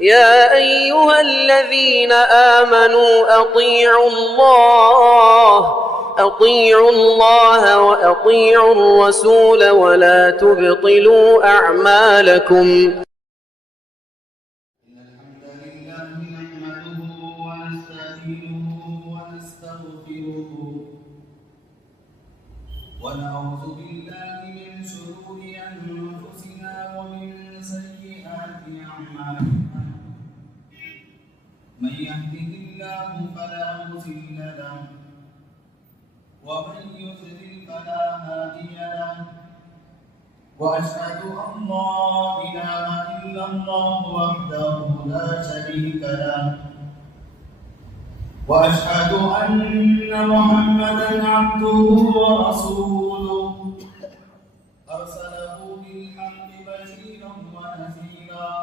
يا أيها الذين آمنوا أطيعوا الله وأطيعوا الرسول ولا تبطلوا أعمالكم. ونعوذ بالله من شرور أنفسنا ومن سيئات أعمالنا من يهده الله فلا مضل له ومن يضلل فلا هادي له وأشهد أن لا إله إلا الله وحده لا شريك له وأشهد أن محمدًا عبده ورسوله أرسله بالحق بشيرا ونذيرا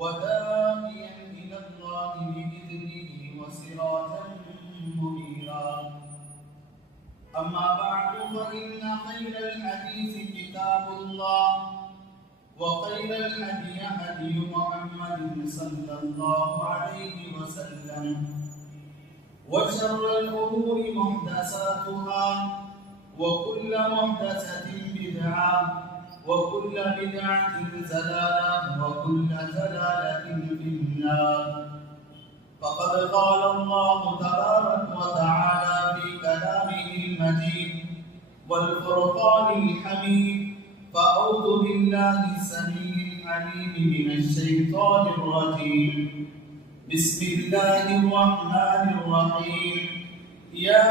وداعيا إلى الله بإذنه وسراجا منيرا أما بعد فإن خير الحديث كتاب الله وخير الهدي هدي محمد صلى الله عليه وسلم وشر الأمور محدثاتها وكل محدثة بدعة وكل بدعة ضلالة وكل ضلالة في النار. فقد قال الله تبارك وتعالى في كلامه المجيد والفرقان الحميد: فأعوذ بالله السميع العليم من الشيطان الرجيم. بسم الله الرحمن الرحيم. يا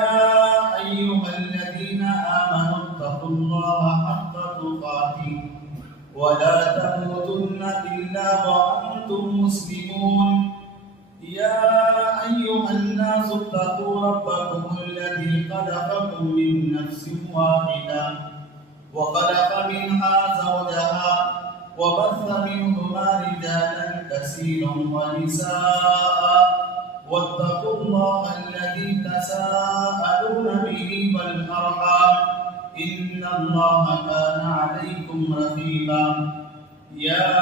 أيها الذين آمنوا اتقوا الله حق تقاته ولا تموتن إلا وأنتم مسلمون. يا أيها الناس اتقوا ربكم الذي خلقكم من نفس واحدة وخلق منها زوجها وبث منهما رجالا كثيرا ونساء واتقوا الله الذي تساءلون به والأرحام إن الله كان عليكم رقيبا. يا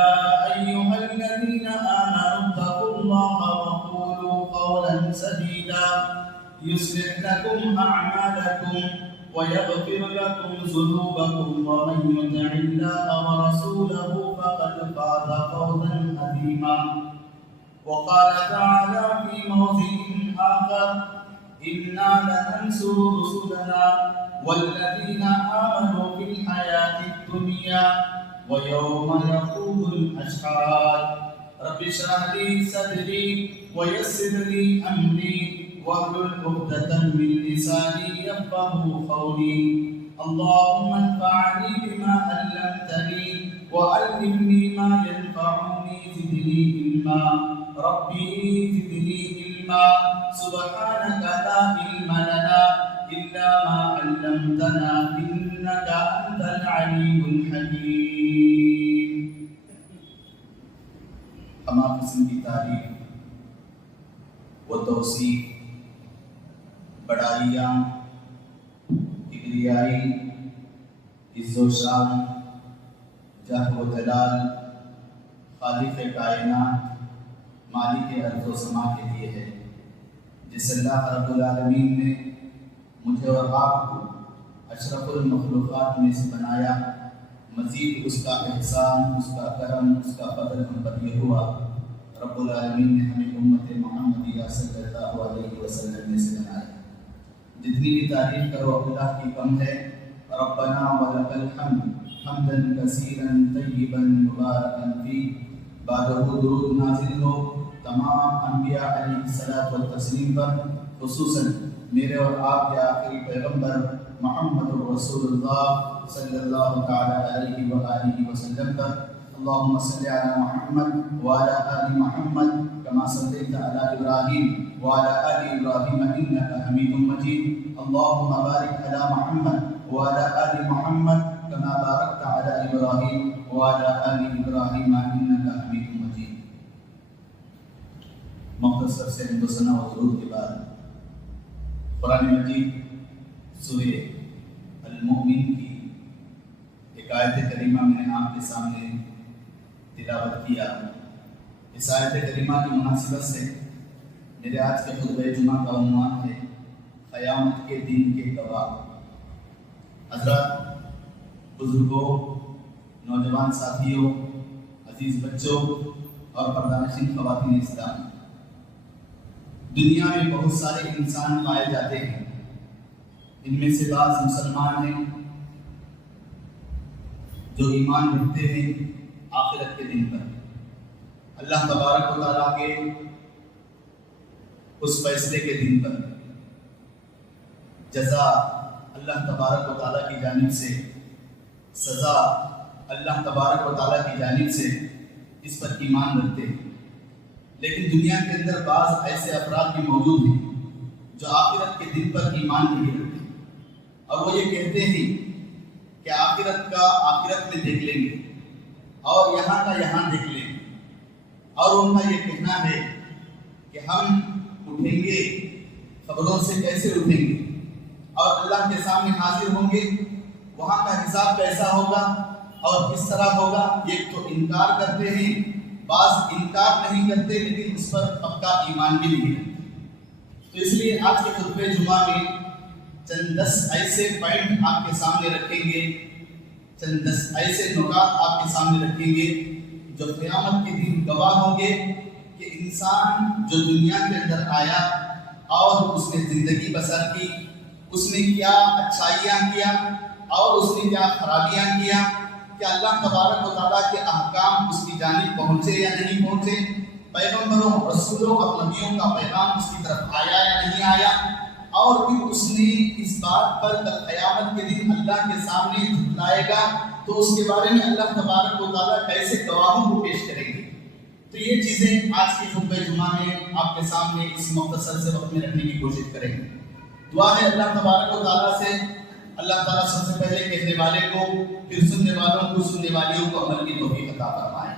أيها الذين آمنوا اتقوا الله وقولوا قولا سديدا يصلح لكم أعمالكم ويغفر لكم ذنوبكم ومن يطع الله ورسوله فقد فاز فوزا عظيما. وقال تعالى في موضع آخر: إنا لننصر رسلنا والذين آمنوا في الحياة الدنيا ويوم يقوم الأشهاد. رب اشرح لي صدري ويسر لي أمري واحلل عقدة من لساني يفقهوا قولي. اللهم انفعني بما علمتني وعلمني ما ينفعني زدني علما. ربي زدني علما. سبحانك لا علم لنا إلا ما علمتنا إنك أنت العليم الحكيم. تمام قسم کی تعریف و توصیف، بڑائیاں، کبریائی، عز و شان، جہ و جلال خالق کائنات مالک ارض و سما کے لیے ہے، جس اللہ رب العالمین نے مجھے اور آپ کو اشرف المخلوقات میں سے بنایا. مزید اس کا احسان، اس کا کرم، اس کا فضل ہم پر یہ ہوا، رب العالمین نے ہمیں امت محمدیہ صلی اللہ علیہ وسلم میں سے بنایا. جتنی بھی تعریف کرو اللہ کی کم ہے. ربنا ولک الحمد حمدا کثیرا طیبا مبارکا فیہ. بعدہ درود نازل ہو تمام انبیاء علیہ الصلوۃ والتسلیم پر، خصوصاً میرے اور آپ کے آخری پیغمبر محمد رسول اللہ صلی اللہ تعالی علیہ وآلہ وسلم پر. اللهم صل على محمد وعلى آل محمد كما صليت على إبراهيم وعلى آل إبراهيم إنك حميد مجيد. اللهم بارك على محمد وعلى آل محمد كما باركت على إبراهيم وعلى آل إبراهيم إنك حميد مجيد. مختصر سے حمد و ثنا و درود کے بعد قرآن مجید سورہ المؤمن کی ایک آیت کریمہ میں نے آپ کے سامنے تلاوت کیا. اس آیت کریمہ کی مناسبت سے میرے آج کے خطبہ جمعہ کا عنوان ہے قیامت کے دن کے گواہ۔ حضرات، بزرگوں، نوجوان ساتھیوں، عزیز بچوں اور پردانشین خواتین اسلام، دنیا میں بہت سارے انسان پائے جاتے ہیں۔ ان میں سے بعض مسلمان ہیں جو ایمان رکھتے ہیں آخرت کے دن پر، اللہ تبارک و تعالیٰ کے اس فیصلے کے دن پر جزا اللہ تبارک و تعالیٰ کی جانب سے، سزا اللہ تبارک و تعالیٰ کی جانب سے، اس پر ایمان رکھتے ہیں۔ لیکن دنیا کے اندر بعض ایسے افراد بھی موجود ہیں جو آخرت کے دن پر ایمان نہیں رکھتے، اور وہ یہ کہتے ہیں کہ آخرت کا آخرت میں دیکھ لیں گے اور یہاں کا یہاں دیکھ لیں گے، اور ان کا یہ کہنا ہے کہ ہم اٹھیں گے، خبروں سے کیسے اٹھیں گے اور اللہ کے سامنے حاضر ہوں گے، وہاں کا حساب کیسا ہوگا اور کس طرح ہوگا۔ یہ تو انکار کرتے ہیں، بعض انکار نہیں کرتے لیکن اس پر پکا ایمان بھی نہیں رکھتے۔ تو اس لیے آج کے خطبہ جمعہ میں چند 10 ایسے پوائنٹ آپ کے سامنے رکھیں گے، چند 10 ایسے نکات آپ کے سامنے رکھیں گے جو قیامت کے دن گواہ ہوں گے کہ انسان جو دنیا کے اندر آیا اور اس نے زندگی بسر کی، اس نے کیا اچھائیاں کیا اور اس نے کیا خرابیاں کیا، کہ اللہ تبارک و تعالیٰ کے احکام اس کی جانب پہنچے یا نہیں پہنچے، پیغمبروں، رسولوں اور نبیوں کا پیغام اس کی طرف آیا یا نہیں آیا، اور پھر اس نے اس بات پر قیامت کے دن اللہ کے سامنے جھٹلائے گا تو اس کے بارے میں اللہ تبارک و تعالیٰ کیسے گواہوں کو پیش کریں گے۔ تو یہ چیزیں آج کے خطبہ جمعہ میں آپ کے سامنے اس مختصر سے وقت میں رکھنے کی کوشش کریں گے۔ دعا ہے اللہ تبارک و تعالیٰ سے، اللہ تعالیٰ سب سے پہلے کہنے والے کو، پھر سننے والوں کو، سننے والیوں کو عمل کی توفیق عطا فرمائے،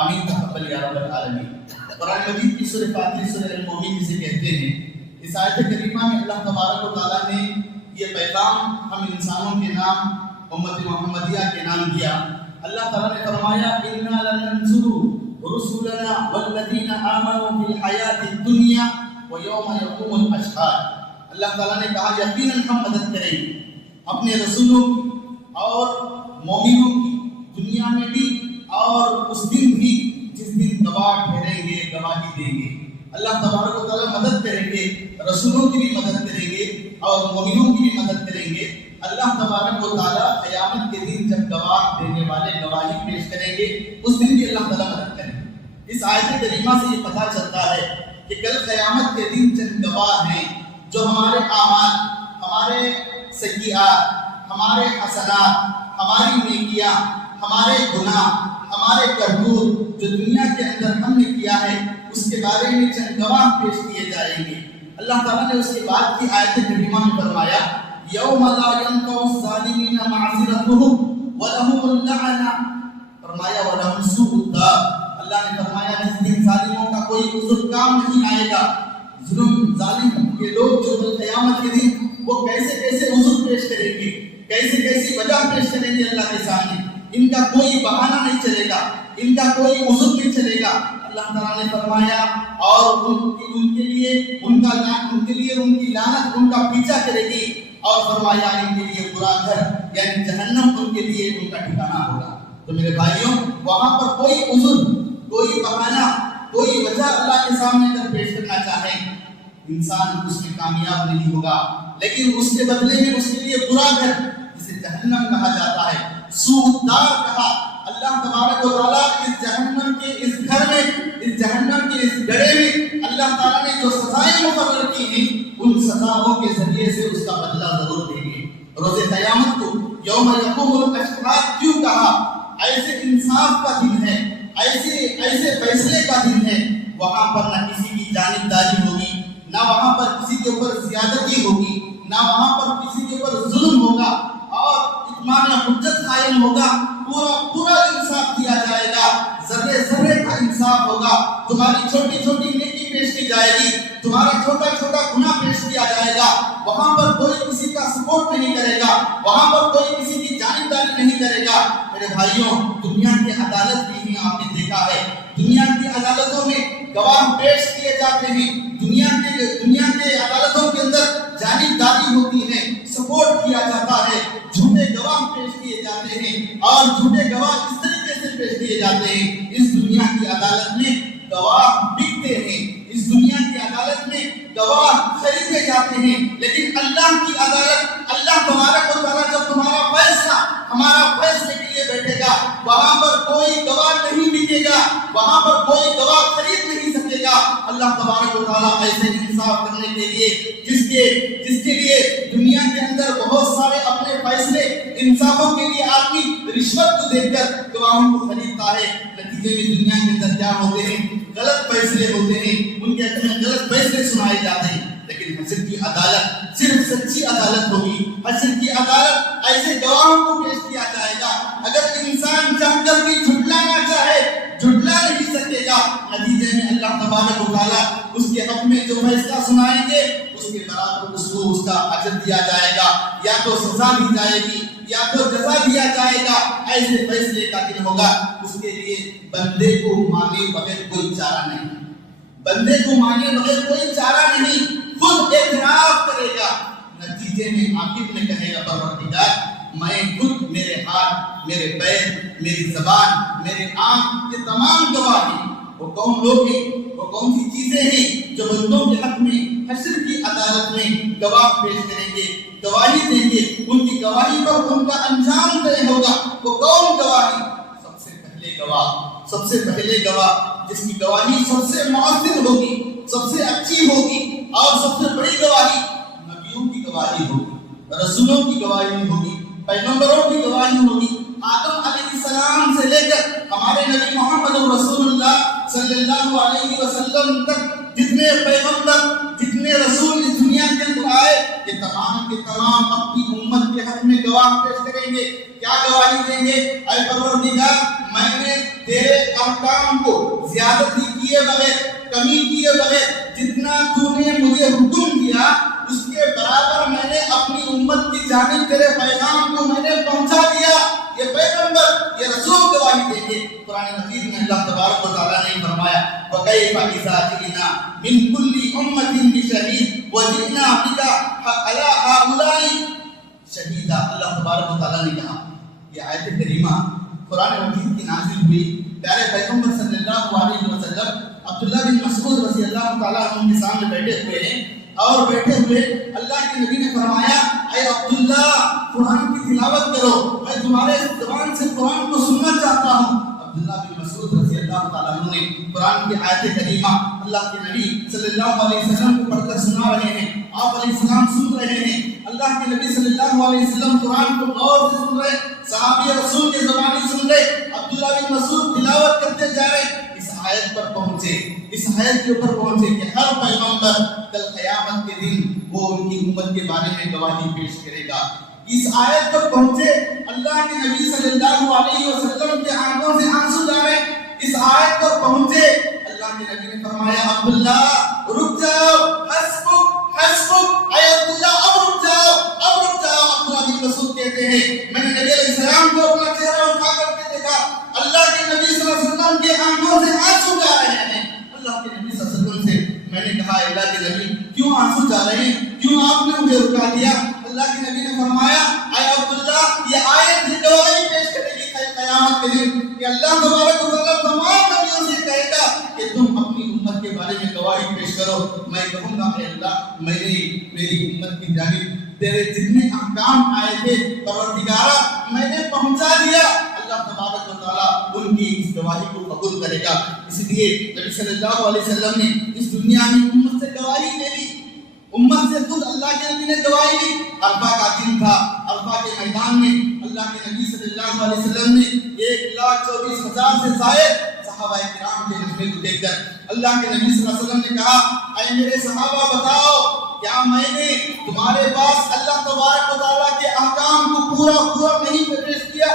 آمین تقبل یا رب العالمین۔ قرآن مجید کی سورہ فاتر، سورہ المومن جسے کہتے ہیں، اس آیت کریمہ میں اللہ تبارک و تعالیٰ نے یہ پیغام ہم انسانوں کے نام، امت محمدیہ کے نام دیا۔ اللہ تعالیٰ نے فرمایا اِنَّا لَنَنْصُرُ رُسُلَنَا وَالَّذِينَ آمَنُوا فِي الْحَيَاةِ الدُّنْيَا وَيَوْمَ يَقُومُ الْأَشْهَادُ۔ اللہ تعالیٰ نے کہا یقیناً ہم مدد کریں گے اپنے رسولوں کی اور مومنوں کی، دنیا میں بھی اور اس دن بھی جس دن گواہ ٹھہریں گے، گواہی دیں گے۔ اللہ تبارک و تعالیٰ مدد کریں گے، رسولوں کی بھی مدد کریں گے اور مومنوں کی بھی مدد کریں گے۔ اللہ تبارک و تعالیٰ قیامت کے دن جب گواہ دینے والے گواہی پیش کریں گے، اس دن بھی اللہ تعالیٰ مدد کریں گے۔ اس آیت کریمہ سے یہ پتہ چلتا ہے کہ کل قیامت کے دن چند گواہ ہیں جو ہمارے اعمال، ہمارے سیئات، ہمارے حسنات، ہماری نیکیاں، ہمارے گناہ، ہمارے کرتوت جو دنیا کے اندر ہم نے کیا ہے اس کے بارے میں چند گواہ پیش کیے جائیں گے۔ اللہ تعالیٰ نے اس کے بعد کی آیت کریمہ میں فرمایا یوم لا ينفع الظالمین معذرتهم ولهم اللعنہ، فرمایا ولهم سوء الدار۔ اللہ نے فرمایا جس دن ظالموں کا کوئی عذر کام نہیں آئے گا۔ ظالم کے لوگ جو قیامت کے دن وہ کیسے کیسے عذر پیش کریں گے، کیسے کیسی وجہ پیش کریں گے اللہ کے سامنے، ان کا کوئی بہانہ نہیں چلے گا، ان کا کوئی عذر نہیں چلے گا۔ اللہ تعالیٰ نے فرمایا اور ان کے لیے ان کی لعنت ان کا پیچھا کرے گی، اور فرمایا ان کے لیے برا گھر یعنی جہنم ان کے لیے ان کا ٹھکانہ ہوگا۔ تو میرے بھائیوں، وہاں پر کوئی عذر، کوئی بہانہ، کوئی وجہ اللہ کے سامنے اگر پیش کرنا چاہے، انسان اس میں کامیاب نہیں ہوگا، لیکن اس کے بدلے میں اس کے لیے برا گھر جسے جہنم کہا جاتا ہے، سوء الدار کہا۔ اللہ تبارک و تعالیٰ اس جہنم کے اس گھر میں، اس جہنم کے اس گڑھے میں اللہ تعالیٰ نے جو سزائیں مقرر کی ہیں ان سزاؤں کے ذریعے سے اس کا بدلہ ضرور دیں گے۔ روز قیامت کو یوم یقوم الاشہاد کیوں کہا؟ ایسے انصاف کا دن ہے، ایسے فیصلے کا دن ہے، وہاں پر نہ کسی کی جانبداری ہوگی، نہ وہاں پر کسی کے اوپر زیادتی ہوگی، نہ وہاں پر کسی کے اوپر ظلم ہوگا، اور اتمام حجت قائم ہوگا، پورا انصاف کیا جائے گا، ذرے ذرے کا انصاف ہوگا۔ تمہاری چھوٹی چھوٹی نیکی پیش کی جائے گی، تمہارا چھوٹا چھوٹا گناہ پیش کیا جائے گا، وہاں پر کوئی کسی کا سپورٹ نہیں کرے گا، وہاں پر کوئی کسی کی جانبداری نہیں کرے گا۔ میرے بھائیوں، دنیا کی عدالت بھی ہی آپ نے دیکھا ہے، دنیا کی عدالتوں میں گواہ پیش کیے جاتے ہیں، دنیا کے عدالتوں کے اندر جانبداری ہوتی ہے، سپورٹ کیا جاتا ہے، جھوٹے گواہ پیش کیے جاتے ہیں، اور جھوٹے گواہ اس طریقے سے پیش کیے جاتے ہیں۔ اس دنیا کی عدالت میں گواہ بکتے ہیں، اس دنیا کی عدالت میں گواہ خریدے جاتے ہیں، لیکن اللہ کی عدالت، اللہ تبارک و تعالیٰ جب تمہارا فیصلہ ہمارا فیصلے کے لیے بیٹھے گا، وہاں پر کوئی گواہ نہیں بکے گا، وہاں پر کوئی گواہ خرید نہیں سکے گا۔ اللہ تبارک و تعالیٰ ایسے انصاف کرنے کے لیے جس کے لیے دنیا کے اندر بہت سارے اپنے فیصلے انصافوں کے لیے آدمی رشوت کو دے کر گواہوں کو خریدتا ہے، نتیجے میں دنیا کے اندر کیا ہوتے ہیں؟ غلط فیصلے ہوتے ہیں، ان کے حق میں غلط فیصلے سنائے جاتے ہیں۔ لیکن حشر کی عدالت صرف سچی عدالت ہوگی، حشر کی عدالت ایسے گواہوں کو پیش کیا جائے گا، اگر انسان چاہ کر بھی جھٹلانا چاہے جھٹلا نہیں سکے گا، نتیجے میں اللہ تبارک و تعالیٰ اس کے حق میں جو فیصلہ سنائیں گے اس کے برابر اس کو اس کا اجر دیا جائے گا، یا تو سزا دی جائے گی یا تو جزا دیا جائے گا۔ ایسے فیصلے کا دن ہوگا، اس کے لیے بندے کو مانے بغیر کوئی چارہ نہیں، بندے کو مانے بغیر کوئی چارہ نہیں، خود اعتراف کرے گا، نتیجے میں عاقب نے کہے گا پروردگار میں خود، میرے ہاتھ، میرے پیر، میری زبان، میرے آنکھ، یہ تمام گواہ ہیں۔ وہ کون لوگ ہیں، وہ کون سی چیزیں ہیں جو بندوں کے حق میں حشر کی عدالت میں گواہ پیش کریں گے، گواہی دیں گے، ان کی گواہی پر ان کا انجام طے ہوگا۔ وہ کون گواہی؟ سب سے پہلے گواہ جس کی گواہی سب سے مؤثر ہوگی، سب سے اچھی ہوگی، اور سب سے بڑی گواہی نبیوں کی گواہی ہوگی، رسولوں کی گواہی ہوگی، پیغمبروں کی گواہی ہوگی۔ آدم علیہ السلام سے لے کر ہمارے نبی محمد رسول اللہ صلی اللہ علیہ وسلم تک جتنے پیغمبر، جتنے رسول اس دنیا کے اندر آئے، یہ تمام کے تمام اپنی امت کے حق میں گواہ پیش کریں گے۔ کیا گواہی دیں گے؟ اے پروردگار، میں نے تیرے احکام کو زیادتی کیے بغیر، کمی کیے بغیر جتنا تو نے مجھے حکم دیا اس کے برابر میں نے اپنی امت کی جانب تیرے پیغام کو میں نے پہنچا دیا۔ یہ پیغمبر، یہ رسول گواہی دیں گے۔ قرآن مجید میں اللہ تبارک و تعالیٰ نے فرمایا وَكَيْفَ إِذَا جِئْنَا مِنْ كُلِّ أُمَّةٍ بِشَهِيدٍ وَجِئْنَا بِكَ عَلَىٰ هَٰؤُلَاءِ شَهِيدًا۔ اللہ تبارک و تعالیٰ نے کہا، یہ آیت کریمہ قرآن مجید کی نازل ہوئی، پیارے پیغمبر صلی اللہ علیہ وسلم عبداللہ بن مسعود رضی اللہ تعالیٰ عنہ کے سامنے بیٹھے ہوئے ہیں، اور بیٹھے ہوئے اللہ کے نبی نے فرمایا اے عبداللہ قرآن کی تلاوت کرو، میں تمہارے زبان سے قرآن کو سننا چاہتا ہوں۔ عبداللہ بن مسعود رضی اللہ تعالیٰ عنہ نے قرآن کی آیت کریمہ اللہ کے نبی صلی اللہ علیہ وسلم کو پڑھ کر سنا رہے ہیں، آپ علیہ السلام سن رہے ہیں، اللہ کے نبی صلی اللہ علیہ وسلم قرآن کو غور سے سن رہے، صحابی رسول کی زبانی سن رہے، عبداللہ بن مسعود تلاوت کرتے جا رہے، اس آیت پر پہنچے، اس آیت کے اوپر پہنچے کہ ہر پیغمبر کل قیامت کے دن وہ ان کی امت کے بارے میں گواہی پیش کرے گا۔ اس آیت پر پہنچے، اللہ کے نبی صلی اللہ علیہ وسلم کے آنکھوں سے آنسو جا رہے، اس آیت پر پہنچے، اللہ کے نبی نے فرمایا عبداللہ رک جاؤ، حسبک حسبک، اے عبداللہ اب رک جاؤ، اب رک جاؤ۔ عبداللہ بن مسعود کہتے ہیں میں نے نبی علیہ السلام کو اپنا چہرہ اٹھا کر کے دیکھا، اللہ کے نبی صلی اللہ علیہ وسلم کے آنکھوں سے آنسو جا رہے ہیں۔ اللہ کے نبی صلی اللہ علیہ وسلم سے میں نے کہا اللہ کے نبی کیوں آنسو جا رہے ہیں، کیوں آپ نے مجھے رکا دیا؟ اللہ کے نبی نے فرمایا اے عبداللہ یہ آیت گواہی پیش کرے گی قیامت کے دن کہ اللہ تبارک و تعالیٰ تمام نبیوں سے کہے گا کہ تم اپنی امت کے بارے میں گواہی پیش کرو۔ میں کہوں گا اے اللہ میں نے میری امت کی جانب تیرے جتنے احکام آئے تھے پروردگارا میں نے پہنچا دیا۔ اللہ تبارک و تعالیٰ ان کی اس گواہی کو قبول کرے گا۔ اس لیے نبی صلی اللہ علیہ وسلم نے اس دنیا میں امت سے گواہی لے لی، امت سے خود اللہ کے نبی نے گواہی لی۔ عرفہ کا دن تھا، عرفہ کے میدان میں اللہ کے نبی صلی اللہ علیہ وسلم نے 1,24,000 سے زائد صحابہ کرام کے نظرے کو دیکھ کر اللہ کے نبی صلی اللہ علیہ وسلم نے کہا اے میرے صحابہ بتاؤ کیا میں نے تمہارے پاس اللہ تبارک و تعالیٰ کے احکام کو پورا نہیں پیش کیا؟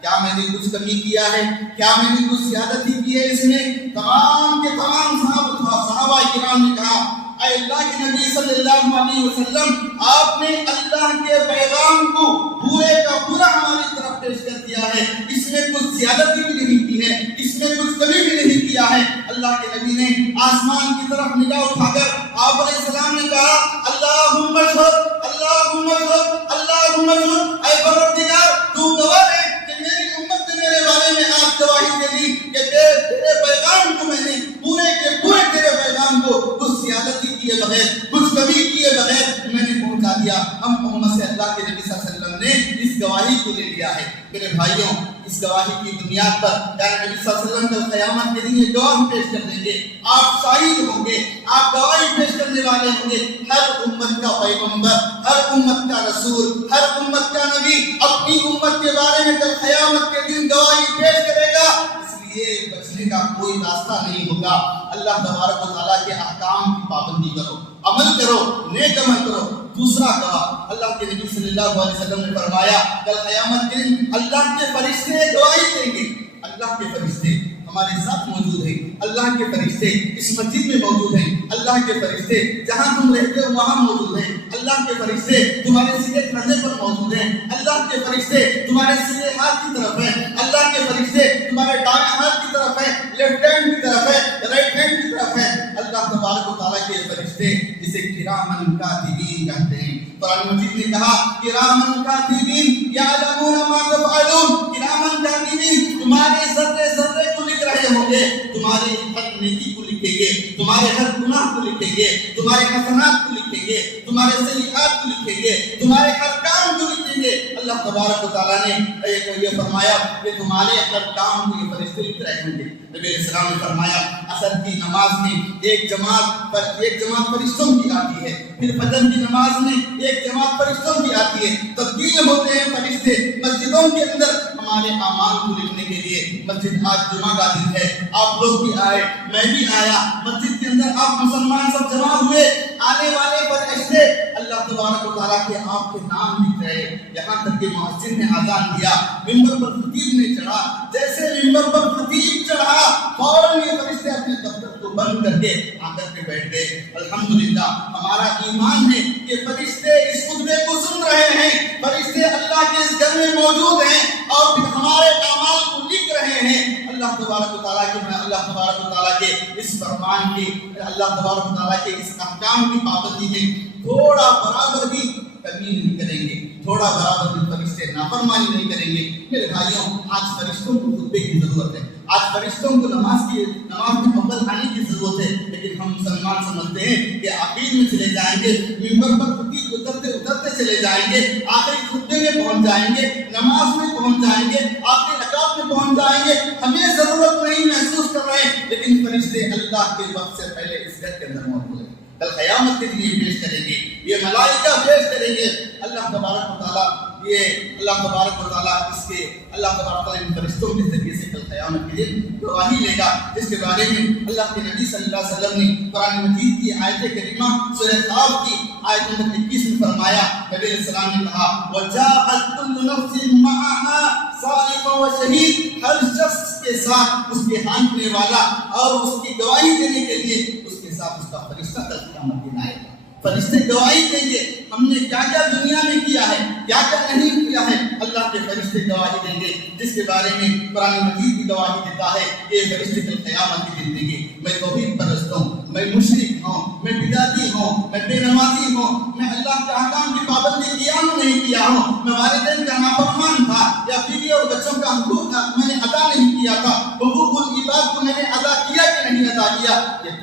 کیا میں نے کچھ کمی کیا ہے؟ کیا میں نے کچھ زیادتی کی ہے؟ اس میں تمام کے تمام صحابہ کرام نے کہا اے اللہ کے نبی صلی اللہ علیہ وسلم آپ نے اللہ کے پیغام کو پورے کا پورا ہماری طرف پیش کر دیا ہے، اس میں کچھ زیادتی بھی نہیں کی ہے، اس میں کچھ کمی بھی نہیں کیا ہے۔ اللہ کے نبی نے آسمان کی طرف نگاہ اٹھا کر آپ علیہ السلام نے کہا اللہم اشہد اللہم اشہد اللہم اشہد، اے پروردگار تو گواہ ہے کہ میری امت نے میرے بارے میں آج گواہی دے دی کہ تیرے پیغام کو میں نے پورے کے پورے تیرے پیغام کو کچھ زیادتی کیے بغیر کچھ کمی کیے بغیر میں نے پہنچا دیا۔ ہم محمد سے اللہ کے نبی صلی اللہ علیہ وسلم نے اس گواہی کو لے لیا ہے۔ میرے بھائیوں، اس گواہی کی بنیاد پر پیارے نبی صلی اللہ علیہ وسلم کل قیامت کے دن یہ گواہ پیش کر دیں گے، آپ شاہد ہوں گے، آپ گواہی پیش کرنے والے ہوں گے۔ ہر امت کا پیغمبر، ہر امت کا رسول، ہر امت کا نبی اپنی امت کے بارے میں کل قیامت کے دن گواہی پیش کرے گا، اس لیے بچنے کا کوئی راستہ نہیں ہوگا۔ اللہ تبارک و تعالیٰ کے احکام کی پابندی کرو، عمل کرو، نیک عمل کرو۔ دوسرا گواہ اللہ کے نبی صلی اللہ علیہ وسلم نے فرمایا کل قیامت کے دن اللہ کے فرشتے گواہی دیں گے۔ اللہ کے فرشتے ہمارے ساتھ موجود ہیں، اللہ کے فرشتے اس مسجد میں موجود ہیں، اللہ کے فرشتے جہاں تم رہتے ہو وہاں موجود ہیں، اللہ کے فرشتے تمہارے سیدھے کندھے پر موجود ہیں، اللہ کے فرشتے تمہارے سیدھے ہاتھ کی طرف ہیں، اللہ کے فرشتے تمہارے دائیں ہاتھ کی طرف ہیں، لیفٹ ہینڈ کی طرف ہے، رائٹ ہینڈ کی طرف ہے۔ اللہ تبارک و تعالیٰ کے فرشتے جسے کرامن کاتبین کہتے ہیں۔ قرآن مجید نے کہا کرامن کاتبین یعلمون ما تفعلون، کرامن کاتبین تمہارے ذرے ذرے کو لکھ رہے ہوں گے، تمہارے ہر نیکی کو لکھیں گے، تمہارے ہر گناہ کو لکھیں گے، تمہارے حسنات کو لکھیں گے، تمہارے سیئات کو لکھیں گے، تمہارے ہر کام کو لکھیں گے۔ اللہ تبارک و تعالیٰ نے یہ فرمایا کہ تمہارے ہر کام کو یہ فرشتے لکھ رہے ہوں گے۔ نبی علیہ السلام نے فرمایا عصر کی نماز میں ایک جماعت فرشتوں کی آتی ہے، پھر فجر کی نماز میں ایک جماعت فرشتوں کی آتی ہے، تبدیل ہوتے ہیں فرشتے مسجدوں کے اندر ہمارے اعمال کو لکھنے کے لیے۔ مسجد آج جمعہ کا دن ہے، آپ لوگ بھی آئے، میں بھی آیا، مسجد کے اندر آپ مسلمان سب جمع ہوئے، آنے والے فرشتے اللہ تبارک و تعالیٰ کے آپ کے نام لکھ رہے۔ یہاں تک کہ مؤذن نے اذان دیا، ممبر پر خطیب نے چڑھا، جیسے ممبر پر خطیب چڑھا فوراً یہ فرشتے اپنے دفتر کو بند کر کے آ کر کے بیٹھ گئے۔ الحمدللہ ہمارا ایمان ہے کہ فرشتے اس خطبے کو سن رہے ہیں، فرشتے اللہ کے اس گھر میں موجود ہیں اور پھر ہمارے اعمال کو لکھ رہے ہیں۔ اللہ تبارک و تعالیٰ کے اس فرمان کی، اللہ تبارک و تعالیٰ کے اس احکام کی پابندی میں تھوڑا برابر بھی کمی نہیں کریں گے، تھوڑا برابر بھی فرشتے نافرمانی نہیں کریں گے۔ میرے بھائیوں، آج فرشتوں کو خطبے کی ضرورت ہے، آج فرشتوں کو نماز میں اول آنے کی ضرورت ہے، لیکن ہم مسلمان سمجھتے ہیں کہ عقید میں چلے جائیں گے، ممبر پر خطیب اترتے چلے جائیں گے، آخری خطبے میں پہنچ جائیں گے، نماز میں پہنچ جائیں گے، آخری رکعت میں پہنچ جائیں گے، ہمیں ضرورت نہیں محسوس کر رہے ہیں، لیکن فرشتے اللہ کے وقت سے پہلے اس گھر کے اندر موجود ہیں۔ کل قیامت کے دن یہ پیش کریں گے، یہ ملائکہ پیش کریں گے۔ اللہ تبارک و تعالیٰ اس کے اللہ تبارک و تعالیٰ ان فرشتوں کے ذریعے سے کل قیامت کے دن گواہی لے گا، جس کے بارے میں اللہ کے نبی صلی اللہ علیہ وسلم نے قرآن مجید کی آیت کریمہ سورہ قاف کی آیت نمبر 21 میں فرمایا۔ نبی علیہ السلام نے کہا وَجَاءَتْ كُلُّ نَفْسٍ مَعَهَا صَائِقٌ وَشَهِيدٌ، ہر شخص کے ساتھ اس کے ہانکنے والا اور اس کی گواہی دینے کے لیے اس کے ساتھ اس کا فرشتہ کل قیامت کے دن آئے گا۔ فرشتے گواہی دیں گے ہم نے کیا کیا دنیا میں کیا ہے، کیا کیا نہیں کیا ہے، اللہ کے فرشتے گواہی دیں گے، جس کے بارے میں قرآن مجید کی گواہی دیتا ہے کہ یہ فرشتے کل قیامت کی دن دیں گے۔ میں توحید پرست ہوں، میں مشرک ہوں، میں بدعتی ہوں، میں بے نمازی ہوں، میں اللہ کے احکام کی پابندی کیا ہوں نہیں کیا ہوں، میں والدین کا نافرمان تھا یا بیوی اور بچوں کا حقوق میں نے ادا نہیں کیا تھا، حقوق العباد کو میں نے ادا کیا کہ نہیں ادا کیا، یہ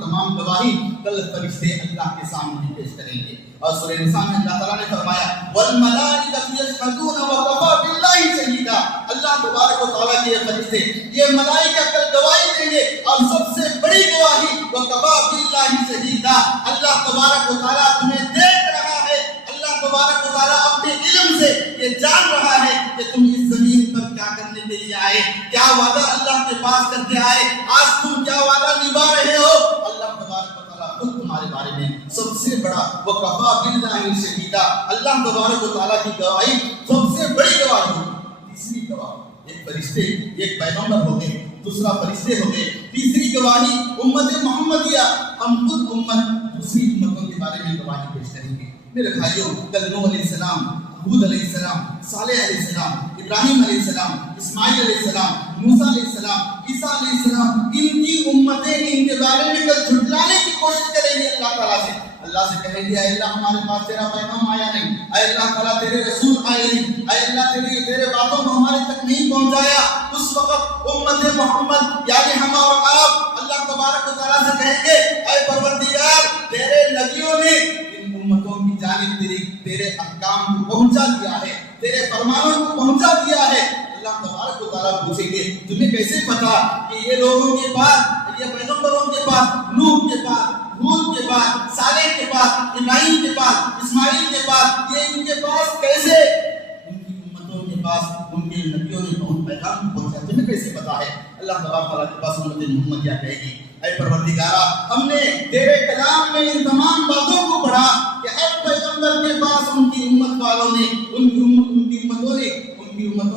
تمام گواہی کل فرشتے اللہ کے سامنے پیش کریں گے۔ اور سورہ نساء میں اللہ تعالیٰ نے فرمایا والملائکۃ یشہدون وکفیٰ باللہ شہیدا، اللہ تبارک و تعالیٰ کے فرشتے یہ ملائکہ کل گواہی دیں گے، اور سب سے بڑی گواہی وکفیٰ باللہ شہیدا، اللہ تبارک و تعالیٰ تمہیں دیکھ رہا ہے، اللہ تبارک و تعالیٰ اپنے علم سے یہ جان رہا ہے کہ تم اس زمین پر کیا کرنے کے لیے آئے، کیا وعدہ اللہ کے پاس کر کے آئے، آج تم کیا وعدہ نبھا رہے ہو۔ اللہ تبارک و تعالیٰ خود تمہارے بارے میں سب سے بڑا وکفیٰ باللہ شہیدا، اللہ تبارک و تعالیٰ کی گواہی سب سے بڑی گواہی ہوگی۔ تیسری گواہ ایک فرشتے، ایک پیغمبر ہو گئے، دوسرا فرشتے ہو گئے، تیسری کی گواہی امت محمدیہ، ہم خود امت دوسری امتوں کے بارے میں گواہی پیش کریں گے۔ میرے بھائیوں، کل نوح علیہ السلام، ہود علیہ السلام، صالح علیہ السلام، ابراہیم علیہ السلام، اسماعیل علیہ السلام، موسیٰ علیہ السلام، عیسیٰ علیہ السلام، ان کی امتیں ان کے بارے میں کل جھٹلانے کی کوشش کریں گے اللہ تعالیٰ سے۔ اللہ سے کہیں گے اے اللہ ہمارے پاس تیرا پیغام آیا نہیں، اے اللہ تعالیٰ تیرے رسول آئے نہیں، اے اللہ تیرے باتوں کو ہمارے تک نہیں پہنچایا۔ اس وقت امت محمد یعنی ہم اور آپ اللہ تبارک و تعالیٰ سے کہیں گے اے پروردگار تیرے نبیوں نے ان امتوں کی جانب تیرے احکام کو پہنچا دیا ہے، تیرے فرمانوں کو پہنچا دیا ہے۔ اللہ تبارک و تعالیٰ پوچھیں گے تمہیں کیسے پتا کہ یہ لوگوں کے پاس، یہ پیغمبروں کے پاس، نوح کے پاس، ہود کے پاس، صالح کے پاس، ابراہیم کے پاس، اسماعیل کے پاس، یہ ان کے پاس کیسے، ان کی امتوں کے پاس ان کے نبیوں نے پیغام پہنچا، تمہیں کیسے پتا ہے؟ اللہ تعالیٰ کے پاس امت محمدیہ کہے گی اے پروردگارا ہم نے تیرے کلام میں ان تمام باتوں کو پڑھا کہ ہر پیغمبر کے پاس ان کی امت والوں نے، ان کی امتوں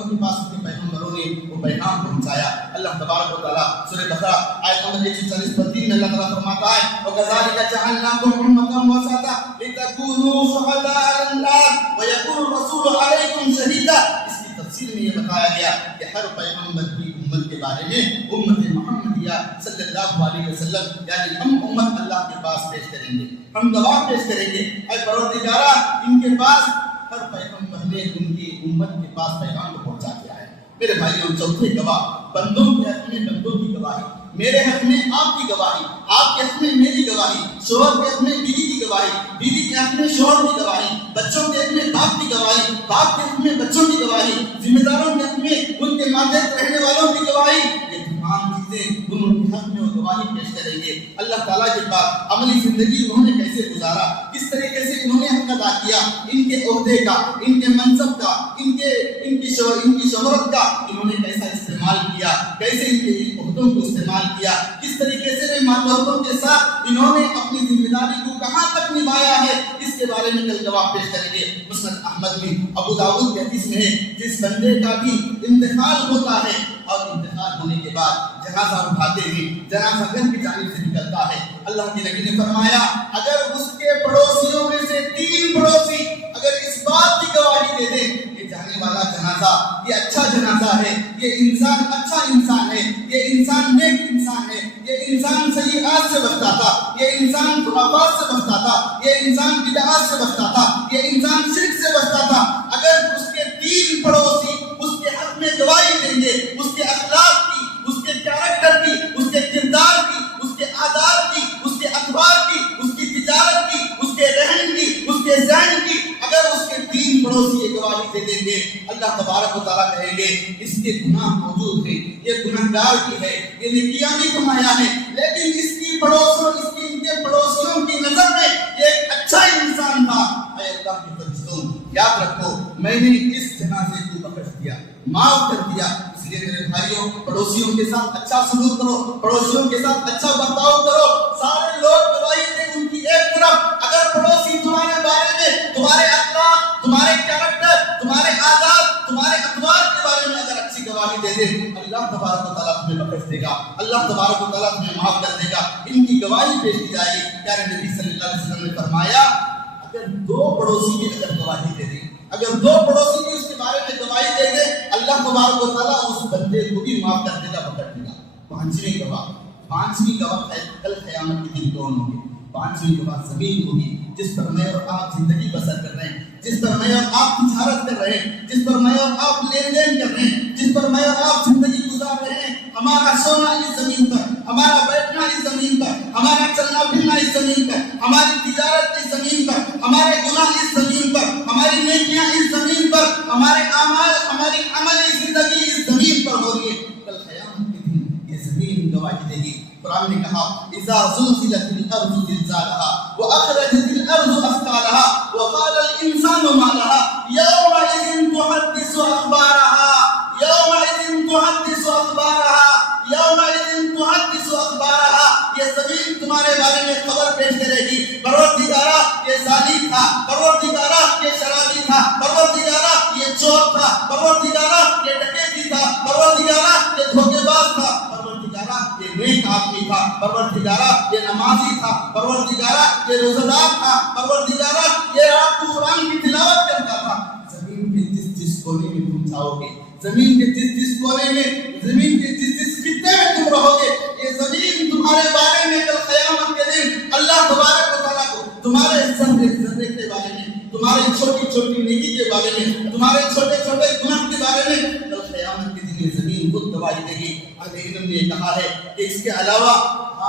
کے پاس ان کے پیغمبروں نے وہ پیغام پہنچایا۔ اللہ تبارک و تعالیٰ سورہ بقرہ آیت نمبر 140 میں اللہ تعالیٰ فرماتا ہے وَكَذَلِكَ جَعَلْنَاكُمْ أُمَّةً وَسَطًا لِتَكُونُوا شُهَدَاءَ عَلَى النَّاسِ وَيَكُونَ الرَّسُولُ عَلَيْكُمْ شَهِيدًا۔ اس کی تفسیر میں یہ بتایا گیا کہ ہر پیغمبر کی امت کے بارے میں امت محمدیہ صلی اللہ علیہ وسلم یعنی ہم امت اللہ کے پاس پیش کریں گے، ہم گواہ پیش کریں گے اے پروردگارا ان کے پاس ہر پیغمبر نے ان کی امت کے پاس پیغام کو پہنچا دیا ہے۔ میرے بھائیوں چوتھے گواہ بندوں کے حق میں بندوں کی گواہی، میرے حق میں آپ کی گواہی، آپ کے حق میں میری گواہی، شوہر کے حق میں بیوی کی گواہی، بیوی کے حق میں شوہر کی گواہی، بچوں کے حق میں باپ کی گواہی، باپ کے حق میں بچوں کی گواہی، ذمہ داروں کے حق میں ان کے ماتحت رہنے والوں کی گواہی، یہ تمام چیزیں ان کے حق میں گواہی پیش کریں گے اللہ تعالیٰ کے پاس۔ عملی زندگی انہوں نے کیسے گزارا، کس طریقے سے انہوں نے حق ادا کیا، ان کے عہدے کا، ان کے منصب کا، ان کی شہرت کا انہوں نے کیسا استعمال کیا، کیسے ان کے عہدوں کو استعمال کیا، کس طریقے سے ماتحتوں کے ساتھ انہوں نے اپنی ذمہ داری کو کہاں تک نبھایا ہے، اس کے بارے میں کل گواہ پیش کریں گے۔ مسند احمد میں ابو داؤد کے حدیث میں ہے جس بندے کا بھی انتقال ہوتا ہے اور انتقال ہونے کے بعد جنازہ اٹھاتے ہوئے جنازہ گھر کی جانب سے نکلتا ہے، اللہ کے نبی نے فرمایا اگر اس کے پڑوسیوں میں سے 3 پڑوسی اگر اس بات کی گواہی دے دیں کہ جانے والا جنازہ یہ اچھا جنازہ ہے، یہ انسان اچھا انسان ہے، یہ انسان نیک انسان ہے، یہ انسان سیئات سے بچتا تھا، یہ انسان خرافات سے بچتا تھا، یہ انسان بدعات سے بچتا تھا، یہ انسان شرک سے بچتا تھا، اگر اس کے 3 پڑوسی اس کے حق میں گواہی دیں گے، اس کے اخلاق کی، اس کے کیریکٹر کی، اس کے کردار کی، اس کے عادات کی، اس کے اخبار کی، اس کی تجارت کی، اس کے رہن کی، اس کے ذہن کی، اگر اس کے 3 پڑوسی یہ گواہی دے دیں گے اللہ تبارک و تعالیٰ کہیں گے اس کے گناہ موجود ہیں، یہ گناہگار کی ہے، یہ نیکیاں بھی کمایا ہے، لیکن اس کی پڑوسوں ان کے پڑوسیوں کی نظر میں یہ ایک اچھا انسان تھا۔ اے اللہ کے فرشتوں یاد رکھو میں نے اس جنازے کو بخش دیا، معاف کر دیا، اس لیے میرے بھائیوں پڑوسیوں کے ساتھ اچھا سلوک کرو، پڑوسیوں کے ساتھ اچھا برتاؤ کرو۔ سارے لوگ گواہی دیں ان کی ایک طرف، اگر پڑوسی تمہارے بارے میں تمہارے اخلاق، تمہارے کیریکٹر، تمہارے عادات، تمہارے اخبار کے بارے میں اگر اچھی گواہی دے دے اللہ تبارک و تعالیٰ تمہیں بخش دے گا، اللہ تبارک و تعالیٰ تمہیں معاف کر دے گا، ان کی گواہی پیش کی جائے گی۔ پیارے نبی صلی اللہ علیہ وسلم نے فرمایا اگر 2 پڑوسی بھی اگر گواہی دے دیں، اگر 2 پڑوسی بھی اس کے بارے میں گواہی دے دیں اللہ تبارک و تعالیٰ اس بندے کو بھی معاف کر دے گا، بخش دے گا۔ 5ویں گواہ کل قیامت کے دن کون ہوں گے؟ 5ویں گواہ زمین ہوگی جس پر میں اور آپ زندگی بسر کر رہے ہیں، جس پر میں اور آپ تجارت کر رہے ہیں، جس پر میں اور آپ لین دین کر رہے ہیں، جس پر میں اور آپ زندگی گزار رہے ہیں۔ ہمارا سونا اس زمین پر، ہمارا بیٹھنا اس زمین پر، ہمارا چلنا پھرنا اس زمین پر، ہماری تجارت اس زمین پر، ہمارے گناہ اس زمین پر، ہماری نیکیاں اس زمین پر، ہمارے اعمال، ہماری عملی زندگی اس زمین پر ہو رہی ہے۔ کل قیامت کے دن یہ زمین گواہی دے گی۔ قرآن نے کہا اذا زلزلت الارض زلزالها واخرجت الارض اثقالها وقال الانسان ما لها يومئذ تحدث اخبارها يومئذ تحدث اخبارها يومئذ تحدث اخبارها۔ یہ زمین تمہارے بارے میں خبر پیش کرے گی، پروردگارا یہ ظالم تھا، پروردگارا یہ شرابی تھا، پروردگارا یہ چور تھا، پروردگارا یہ ڈکیتی تھا، پروردگارا یہ دھوکے باز تھا، پروردگارا یہ نیک آدمی تھا۔ پروردگارہ یہ نمازی تھا، پروردگارہ یہ روزہ دار تھا، پروردگارہ یہ رات کو قرآن کی تلاوت کرتا تھا. زمین کے جس کونے میں تم جاؤ گے، زمین کے جس کونے میں، زمین کے جس خطے میں تم رہو گے، یہ زمین تمہارے بارے میں کل قیامت کے دن اللہ تبارک و تعالیٰ کو تمہارے ذرے کے بارے میں، تمہاری چھوٹی چھوٹی نیکی کے بارے میں، تمہارے چھوٹے چھوٹے گناہ کے بارے میں کل قیامت کے دن یہ زمین خود گواہی دے گی. اہل علم نے کہا ہے کہ اس کے علاوہ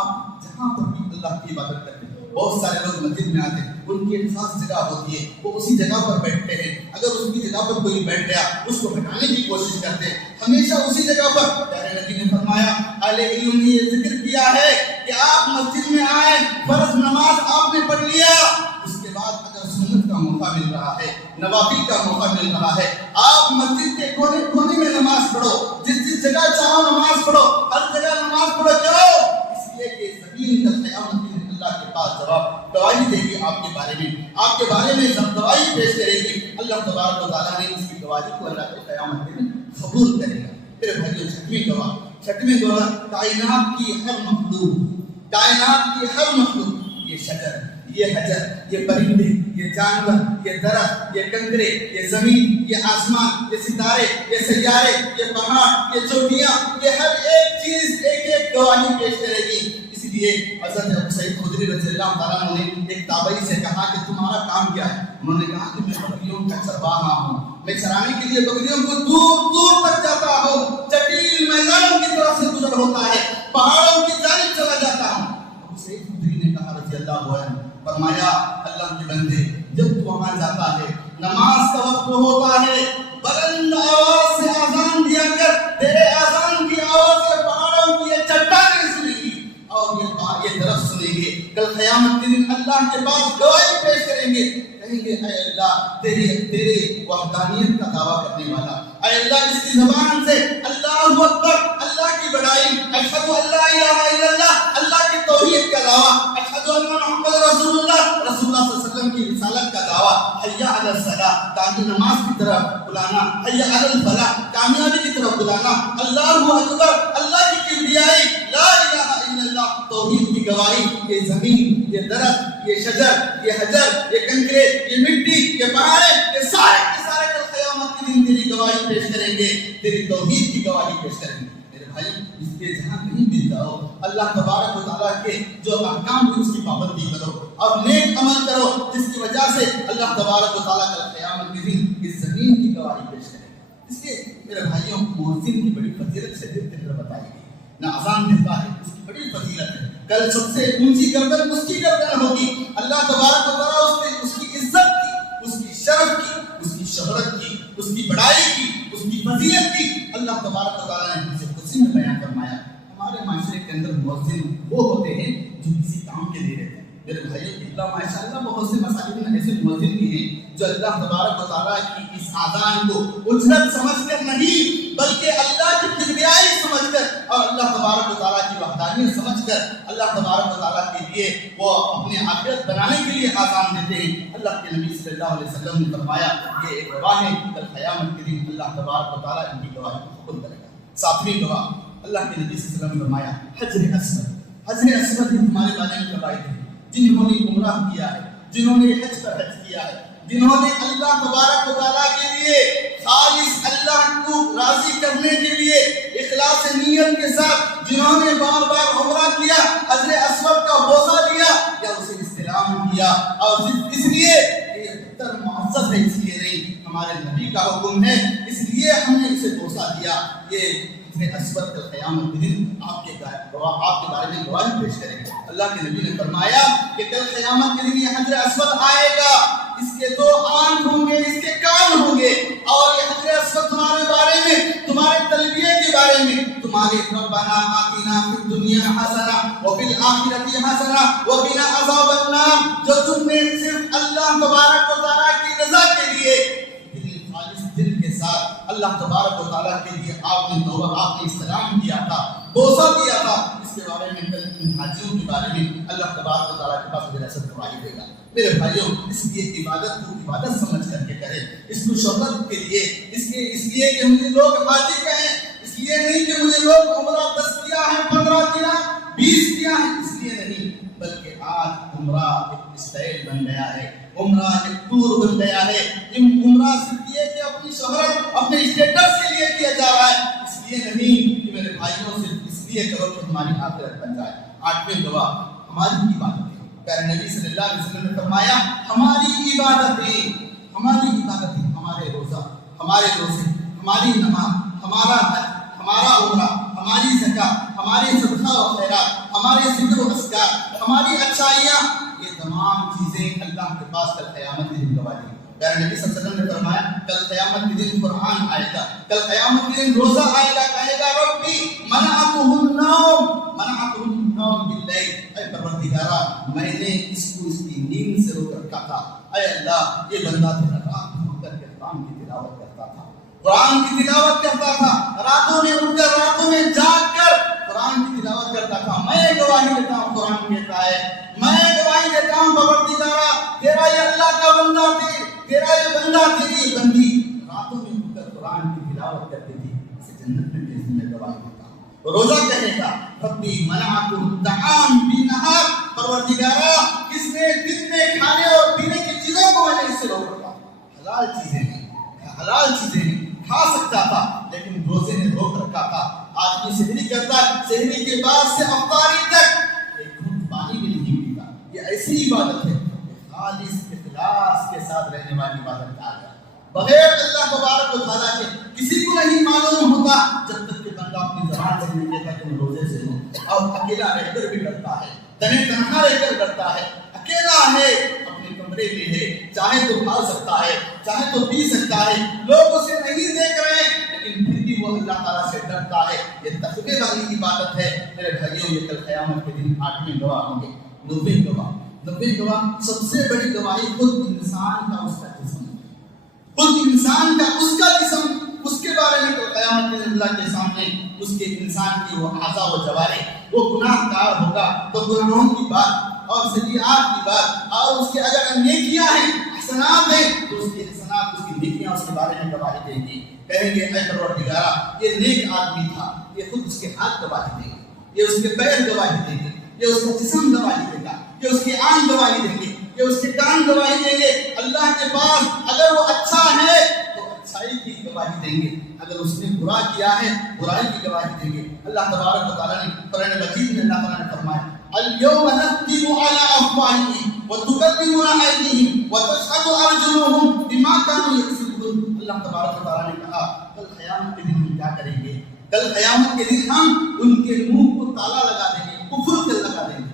آپ جہاں پر بھی اللہ کی عبادت کرتے ہیں، بہت سارے لوگ مسجد میں آتے ہیں، ان کی ایک خاص جگہ ہوتی ہے، وہ اسی جگہ پر بیٹھتے ہیں. اگر اس کی جگہ پر کوئی بیٹھ گیا اس کو ہٹانے کی کوشش کرتے ہیں، ہمیشہ اسی جگہ پر. پیارے نبی نے فرمایا، اہل علم نے یہ ذکر کیا ہے کہ آپ مسجد میں آئے، فرض نماز آپ نے پڑھ لیا، اس کے بعد اگر سنت کا موقع مل رہا ہے، نوافل کا موقع مل رہا ہے، آپ مسجد کے کونے کونے میں نماز پڑھو، جس جگہ چاہو نماز پڑھو، ہر جگہ نماز پڑھو کرو، اس لیے کہ زمین کا قیامت اللہ کے پاس جواب گواہی دے گی آپ کے بارے میں، آپ کے بارے میں سب گواہی پیش کرے گی. اللہ تبارک و تعالیٰ نے اس کی گواہی کو اللہ کے قیامت کے دن قبول کرے گا. میرے بھائیو، چھٹویں گواہ کائنات کی ہر مخلوق، کائنات کی ہر مخلوق، یہ شجر، یہ حجر، یہ پرندے، یہ جانور، یہ درخت، یہ کنکرے، یہ زمین، یہ آسمان، یہ ستارے، یہ سیارے، یہ پہاڑ، یہ چوٹیاں، یہ ہر ایک چیز ایک ایک گواہی پیش کرے گی. اس لیے حضرت ابو سعید خدری رضی اللہ تعالیٰ عنہ نے ایک تابعی سے کہا کہ تمہارا کام کیا ہے؟ انہوں نے کہا کہ میں بکریوں کا چرواہا ہوں، میں چرانے کے لیے بکریوں کو دور دور تک جاتا ہوں، جٹیل میدانوں کی طرف سے گزر ہوتا ہے، پہاڑوں کی جانب چلا جاتا ہوں. ابو سعید خدری نے کہا رضی اللہ عنہ، فرمایا اللہ کے بندے، جب تو وہاں جاتا ہے، نماز کا وقت ہوتا ہے، بلند آواز سے آذان دیا کر، تیرے آذان کی آواز سے پہاڑوں کی یہ چٹانیں سنیں گی اور یہ درخت سنیں گے. کل قیامت کے دن اللہ کے پاس گواہی پیش کریں گے، کہیں گے اے اللہ تیرے وحدانیت کا دعویٰ کرنے والا، اے اللہ اس کی زبان سے اللہ اکبر، اللہ کی بڑائی، اشہد ان لا الہ الا اللہ، اللہ کی توحید کا دعویٰ، اشہد ان محمد رسول اللہ، رسول اللہ صلی اللہ علیہ وسلم کی رسالت کا دعویٰ، حی علی الصلاۃ، تاکہ نماز کی طرف بلانا، حی علی الفلاح، کامیابی کی طرف بلانا، اللہ اکبر، اللہ کی کبریائی، لا الہ الا اللہ، توحید کی گواہی. یہ زمین، یہ درخت، یہ شجر، یہ حجر، یہ کنکرے، یہ مٹی، یہ پہاڑیں، یہ سارے کے سارے کل قیامت کے دن تیری گواہی پیش کریں گے، تیری توحید کی گواہی پیش کریں گے. میرے بھائی، اس کے جہاں کہیں بھی جاؤ، اللہ تبارک و تعالیٰ کے جو احکام ہیں اس کی پابندی کرو اور نیک عمل کرو، جس کی وجہ سے اللہ تبارک و تعالیٰ کل قیامت کے دن اس زمین کی گواہی پیش کرے گا. اس لیے میرے بھائیوں، مؤذن کی بڑی فضیلت سے بتائی گئی، نہ اذان دیتا ہے اس کی بڑی فضیلت ہے. کل سب سے اونچی گردن اس کی گردن ہوگی. اللہ تبارک و تعالیٰ اس کی عزت کی، اس کی شرف کی، اس کی شہرت کی، اس کی بڑائی کی، اس کی فضیلت کی اللہ تبارک و تعالیٰ نے اسے خود میں بیان فرمایا. ہمارے معاشرے کے اندر مؤذن وہ ہوتے ہیں جو کسی کام کے لیے رہتے ہیں. میرے بھائیوں، اللہ ماشاء اللہ بہت سے مساجد میں ایسے مؤذن بھی ہیں جو اللہ تبارک و تعالیٰ کی اس آذان کو اجرت سمجھ کر نہیں، بلکہ اللہ کی کبریائی سمجھ کر اور اللہ تبارک و تعالیٰ کی وحدانیت سمجھ کر اللہ تبارک و تعالیٰ کے لیے وہ اپنے آخرت بنانے کے لیے آذان دیتے ہیں. اللہ کے نبی صلی اللہ علیہ وسلم نے فرمایا یہ ایک گواہ ہے، کل قیامت کے دن اللہ تبارک و تعالیٰ ان کی گواہی کو قبول کرے گا. ساتویں گواہ اللہ کے نبی صلی اللہ علیہ وسلم نے فرمایا حجر اسود. حجر اسود ہمارے بارے میں فرمائے ہیں جنہوں نے عمرہ کیا ہے، جنہوں نے حج پر حج کیا ہے، جنہوں نے اللہ تبارک و تعالیٰ کے لیے خالص اللہ کو راضی کرنے کے لیے اخلاص نیت کے ساتھ جنہوں نے بار بار عمرہ کیا، حجر اسود کا بوسہ لیا یا اسے استلام کیا، اور اس لیے یہ پتھر معزز ہے، اس لیے نہیں، ہمارے نبی کا حکم ہے اس لیے ہم نے اسے بوسہ دیا. یہ اسود کل قیامت کے دن آپ کے بارے میں گواہی پیش کرے گا. اللہ کے نبی نے فرمایا کہ کل قیامت کے دن یہ حجر اسود آئے گا، اس کے دو آنکھ ہوں گے، اس کے کان ہوں گے، اور یہ حجر اسود تمہارے بارے میں، تمہارے تلبیہ کے بارے میں، تمہارے ربنا آتنا فی الدنیا حسنہ وفی الآخرۃ حسنہ وقنا عذاب النار، جو تم نے صرف اللہ تبارک و تعالیٰ کی رضا کے لیے دل کے ساتھ اللہ تبارک و تعالیٰ کے لیے آپ نے استلام کیا تھا، بوسہ دیا تھا، اس کے بارے میں کل ان حاجیوں کے بارے میں اللہ تبارک و تعالیٰ کے پاس وراثت گواہی دے گا. میرے بھائیوں، اس لیے عبادت کو عبادت سمجھ کر کے کریں، اس کو شہرت کے لیے، اس لیے کہ مجھے لوگ حاجی کہیں، اس لیے نہیں کہ مجھے لوگ عمرہ 10 کیا ہے، 15 کیا، 20 کیا کیا ہے اس لیے نہیں، بلکہ آج عمرہ ایک اسٹائل بن گیا ہے، عمرہ ایک ٹور بن گیا ہے۔ عمرہ صرف یہ کہ اپنی شہرت اپنے اسٹیٹس کے لیے کیا جا رہا ہے، اس لیے نہیں کہ میرے بھائیوں صرف اس لیے کرو کہ ہماری آخرت بن جائے۔ آٹھویں گواہ ہماری عبادت ہے۔ پیارے نبی صلی اللہ علیہ وسلم نے فرمایا ہماری عبادتیں، ہمارے روزہ، ہمارے روزے، ہماری نماز، ہمارا حج، ہمارا عمرہ، ہماری زکات، ہمارے صدقہ و خیرات، ہمارے ذکر و اذکار، ہماری اچھائیاں، یہ تمام چیزیں اللہ کے پاس کل قیامت کے دن گواہ دیں۔ پیارے نبی صلی اللہ علیہ وسلم نے فرمایا کل قیامت کے دن قرآن آئے گا، کل قیامت کے دن روزہ آئے گا، کہے گا ربی منعته النوم باللیل، اے پروردگارا میں نے اس کو اس کی نیند سے روک رکھا تھا۔ اے اللہ یہ بندہ تیرا رات میں اٹھ کر کے قرآن کی تلاوت کرتا تھا، قرآن کی تلاوت کرتا تھا، راتوں میں اٹھ کر راتوں میں جاگ کر قرآن کی تلاوت کرتا تھا۔ میں گواہی دیتا ہوں، قرآن کہتا ہے میں گواہی دیتا ہوں پروردگارا تیرا یہ اللہ کا بندہ تھی، تیرا یہ بندہ تیری بندی راتوں میں اٹھ کر قرآن کی تلاوت کرتی تھی، اسے جنت میں بھیجنے میں گواہی دیتا ہوں۔ روزہ کہے گا ربی منعته الطعام بالنهار، پروردگارا اس نے دن میں کھانے اور پینے کی چیزوں کو میں نے اس سے روک رکھا، حلال چیزیں کھا سکتا تھا لیکن روزے نے روک رکھا تھا۔ آدمی سحری کرتا ہے، سحری کے بعد سے افطاری تک ایک گھونٹ پانی بھی نہیں پیتا، یہ ایسی عبادت ہے خالص اخلاص کے ساتھ رہنے والی عبادت کا ہے، بغیر اللہ تبارک و تعالیٰ کے کسی کو نہیں معلوم ہوتا جب تک کہ بندہ اپنی زبان سے نہیں کہتا کہ میں روزے سے ہوں، اور اکیلا رہ کر بھی ڈرتا ہے، تنہا رہ کر ڈرتا ہے، اکیلا ہے، اپنے کمرے میں ہے، چاہے تو کھا سکتا ہے، چاہے تو پی سکتا ہے، لوگ اسے نہیں دیکھ رہے لیکن پھر بھی وہ اللہ تعالیٰ سے ڈرتا ہے، یہ تقوی والی عبادت ہے۔ میرے بھائیوں یہ کل قیامت کے دن آٹھویں گواہ ہوں گے، نویں گواہ سب سے بڑی گواہی خود انسان کا اس کا جسم، خود انسان کا اس کا جسم، اس کے بارے میں تو قیامت کے دن اللہ کے سامنے اس کے انسان کی وہ اعضاء و جوارح، وہ گناہ گار ہوگا تو گناہوں کی بات اور سیئات کی بات، اور اس کے اگر نیکیاں ہیں، حسنات ہیں تو اس کی حسنات، اس کی نیکیاں اس کے بارے میں گواہی دیں گی، کہیں گے اے پروردگارا یہ نیک آدمی تھا، یہ خود اس کے ہاتھ گواہی دیں گے، یہ اس کے پیر گواہی دیں گے، یہ اس کا جسم گواہی دے گا، یہ اس کی آنکھ گواہی دیں گے، یہ اس کے کان گواہی دیں گے۔ اللہ کے پاس اگر وہ اچھا ہے تو اچھائی کی گواہی دیں گے، اگر اس نے برا کیا ہے برائی کی گواہی دیں گے۔ اللہ تبارک و تعالیٰ نے قرآن مجید میں اللہ تعالیٰ نے فرمایا اليوم نختم على افواههم وتكلمنا ايديهم وتشهد ارجلهم بما كانوا يكسبون۔ اللہ تبارک و تعالیٰ نے کہا کل قیامت کے دن ہم کیا کریں گے؟ کل قیامت کے دن ہم ان کے منہ کو تالا لگا دیں گے، قفل کر لگا دیں گے،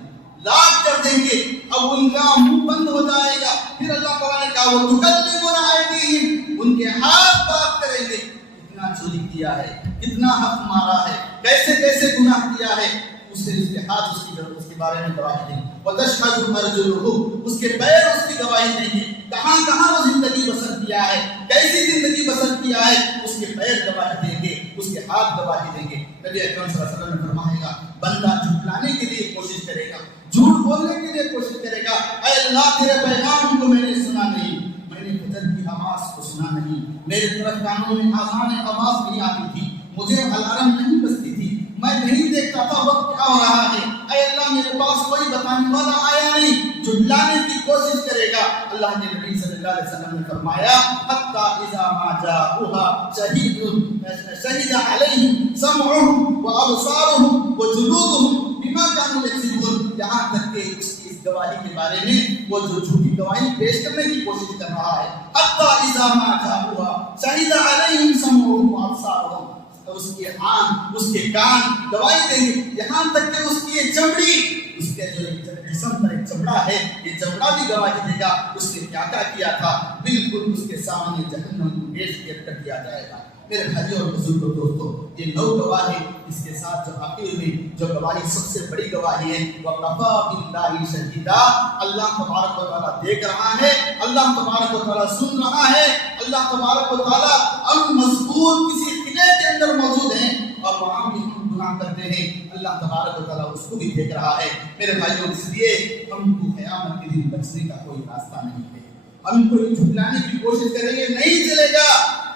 لاک کر دیں گے، اب ان کا منہ بند ہو جائے گا۔ پھر اللہ تعالیٰ نے کہا وتكلمنا ايديهم، ان کے ہاتھ بات کریں گے، کتنا چوری کیا ہے، کتنا حق مارا ہے، کیسے کیسے گناہ کیا ہے، اس کے ہاتھ اس کے بارے میں گواہی دیں گے۔ وتشهد ارجلهم، اس کے پیر اس کی گواہی دیں گے، کہاں کہاں وہ زندگی بسر کیا ہے، کیسی زندگی بسر کیا ہے، اس کے پیر گواہی دیں گے، اس کے ہاتھ گواہی دیں گے۔ نبی اکرم صلی اللہ علیہ وسلم نے فرمایا گا بندہ جھٹلانے کے لیے کوشش کرے گا، جھوٹ بولنے کے لیے کوشش کرے گا، اے اللہ تیرے پیغام کو میں نے سنا نہیں، میں نے فجر کی آواز کو سنا نہیں، میرے طرف کانوں میں آذان آواز نہیں آتی تھی، مجھے الارم نہیں بجتی تھی، میں نہیں دیکھتا تھا وقت کیا ہو رہا ہے، اے اللہ میرے پاس کوئی بتانے والا آیا نہیں، جھٹلانے کی کوشش کرے گا۔ اللہ کے نبی صلی اللہ علیہ وسلم نے فرمایا حتی اذا ما جاءوها شہد علیہم سمعهم وابصارهم وجلودهم بما كانوا یکسبون، یہاں تک کہ اس کی اس گواہی کے بارے میں وہ جو جھوٹی گواہی پیش کرنے کی کوشش کر رہا ہے، حتی اذا ما جاءوها شہد علیہم سمعهم وابصارهم، اس کے آنکھ اس کے کان گواہی دیں گے، یہاں تک کہ اس کی یہ چمڑی، اس کے جو جسم پر ایک چمڑا ہے یہ چمڑا بھی گواہی دے گا اس نے کیا کیا تھا، بالکل اس کے سامنے جہنم کو پیش کر دیا جائے گا۔ میرے بھائیوں اور بزرگوں دوستوں یہ 9 گواہی، اس کے ساتھ جو آخر میں جو گواہی سب سے بڑی گواہی ہے وَقَفَى بِاللَّهِ شَهِيدًا، اللہ تبارک و تعالیٰ دیکھ رہا ہے، اللہ تبارک و تعالیٰ سن رہا ہے، اللہ تبارک و تعالیٰ المذکور کسی قلعے کے اندر موجود ہیں اور وہاں بھی ہم گناہ کرتے ہیں، اللہ تبارک و تعالیٰ اس کو بھی دیکھ رہا ہے۔ میرے بھائیوں اس لیے ہم کو قیامت کے دن بچنے کا کوئی راستہ نہیں ہے، ہم کو جھٹلانے کی کوشش کریں گے نہیں چلے گا،